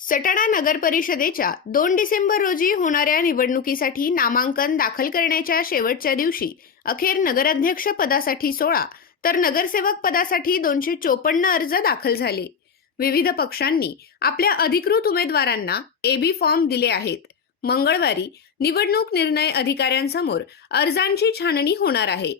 सटाणा नगर परिषदेच्या दोन डिसेंबर रोजी होणाऱ्या निवडणुकीसाठी नामांकन दाखल करण्याच्या शेवटच्या दिवशी अखेर नगराध्यक्ष पदासाठी सोळा तर नगरसेवक पदासाठी दोनशे चोपन्न अर्ज दाखल झाले. विविध पक्षांनी आपल्या अधिकृत उमेदवारांना एबी फॉर्म दिले आहेत. मंगळवारी निवडणूक निर्णय अधिकाऱ्यांसमोर अर्जांची छाननी होणार आहे.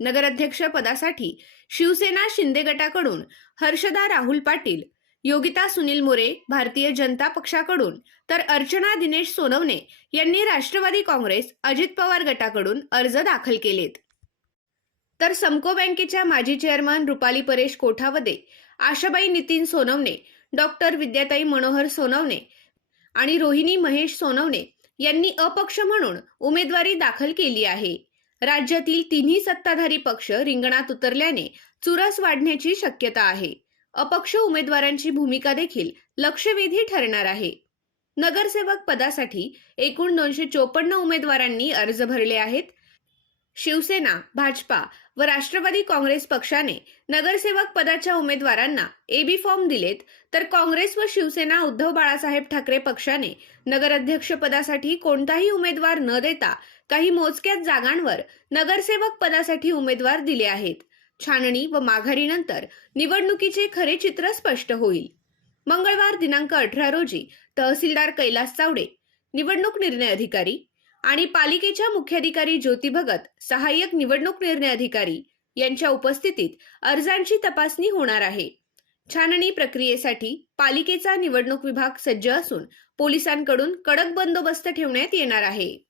नगराध्यक्ष पदासाठी शिवसेना शिंदे गटाकडून हर्षदा राहुल पाटील योगिता सुनील मोरे भारतीय जनता पक्षाकडून तर अर्चना दिनेश सोनवणे यांनी राष्ट्रवादी काँग्रेस अजित पवार गटाकडून अर्ज दाखल केलेत. तर समको बँकेच्या माजी चेअरमन रुपाली परेश कोठावदे आशाबाई नितीन सोनवणे डॉक्टर विद्याताई मनोहर सोनवणे आणि रोहिणी महेश सोनवणे यांनी अपक्ष म्हणून उमेदवारी दाखल केली आहे. राज्यातील तिन्ही सत्ताधारी पक्ष रिंगणात उतरल्याने चुरस वाढण्याची शक्यता आहे. अपक्ष उमेदवारांची भूमिका देखील लक्षवेधी ठरणार आहे. नगरसेवक पदासाठी एकूण दोनशे चोपन्न उमेदवारांनी अर्ज भरले आहेत. शिवसेना भाजपा व राष्ट्रवादी काँग्रेस पक्षाने नगरसेवक पदाच्या उमेदवारांना एबी फॉर्म दिलेत तर काँग्रेस व शिवसेना उद्धव बाळासाहेब ठाकरे पक्षाने नगराध्यक्ष पदासाठी कोणताही उमेदवार न देता काही मोजक्याच जागांवर नगरसेवक पदासाठी उमेदवार दिले आहेत. छाननी व माघारीनंतर निवडणुकीचे खरे चित्र स्पष्ट होईल. मंगळवार दिनांक अठरा रोजी तहसीलदार कैलास चावडे निवडणूक निर्णय अधिकारी आणि पालिकेच्या मुख्याधिकारी ज्योती भगत सहाय्यक निवडणूक निर्णय अधिकारी यांच्या उपस्थितीत अर्जांची तपासणी होणार आहे. छाननी प्रक्रियेसाठी पालिकेचा निवडणूक विभाग सज्ज असून पोलिसांकडून कडक बंदोबस्त ठेवण्यात येणार आहे.